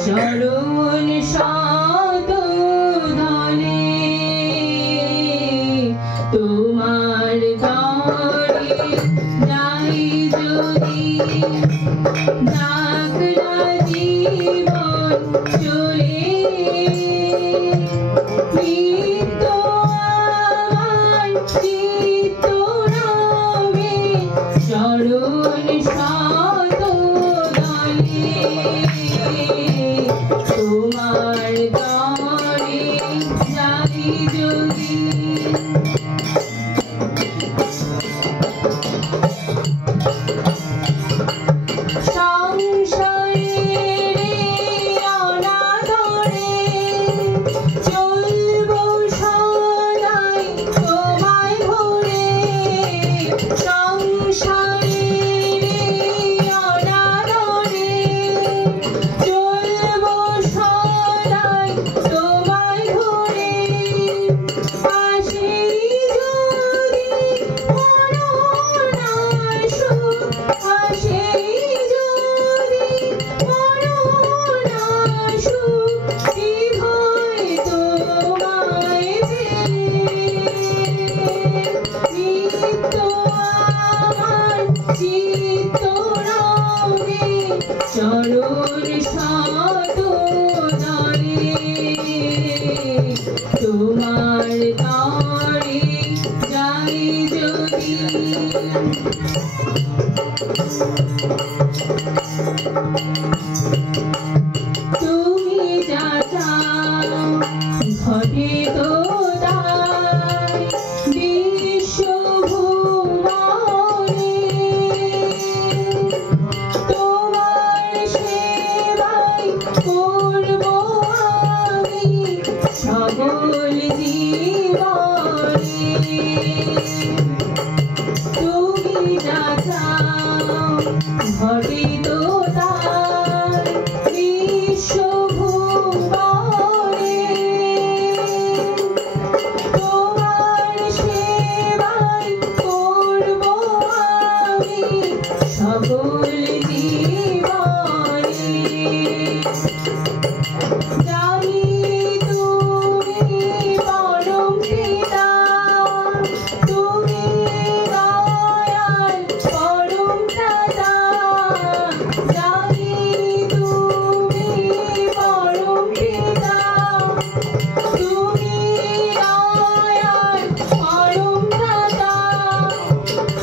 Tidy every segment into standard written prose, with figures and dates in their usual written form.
চরণ সাধনে তোমার দ্বারে যাই যদি ডাকরা জীবন চলে নিত্য আমার চিত্ত নামে চরণ সাধনে তোমার দ্বারে যাই যদি চরণ সাধনে তোমার দ্বারে যাই যদি তুমি যা চাও ঘটে তো তাই বিশ্বভুবনে করব আমি সকল জীবনে তুমি যা চাও ঘটে তো তাই বিশ্বভুবনে তোমার সেবায় করব আমি সকল জীবনে জানি তুমি পরম পিতা তুমি দয়াল পরম দাতা জানি তুমি পরম পিতা তুমি দয়াল পরম দাতা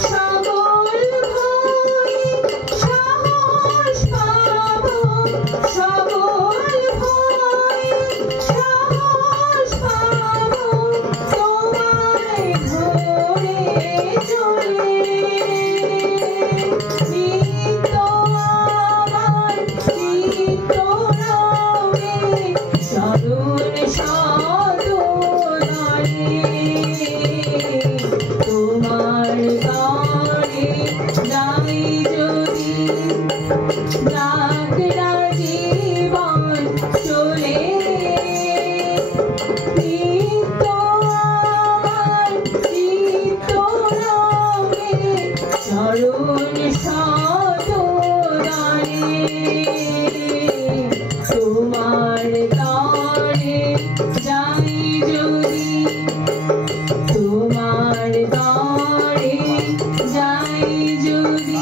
সকল ভয়ে সাহস পাবো সকল ভয়ে সাহস পাবো তোমায় ধরে চলে নিত্য আমার চিত্ত নামে চরণ সাধনে তোমার দ্বারে যাই যদি ডাকরা জীবন চলে নিত্য আমার চিত্ত নামে চরণ সাধনে তোমার দ্বারে যাই যদি তোমার দ্বারে যাই যদি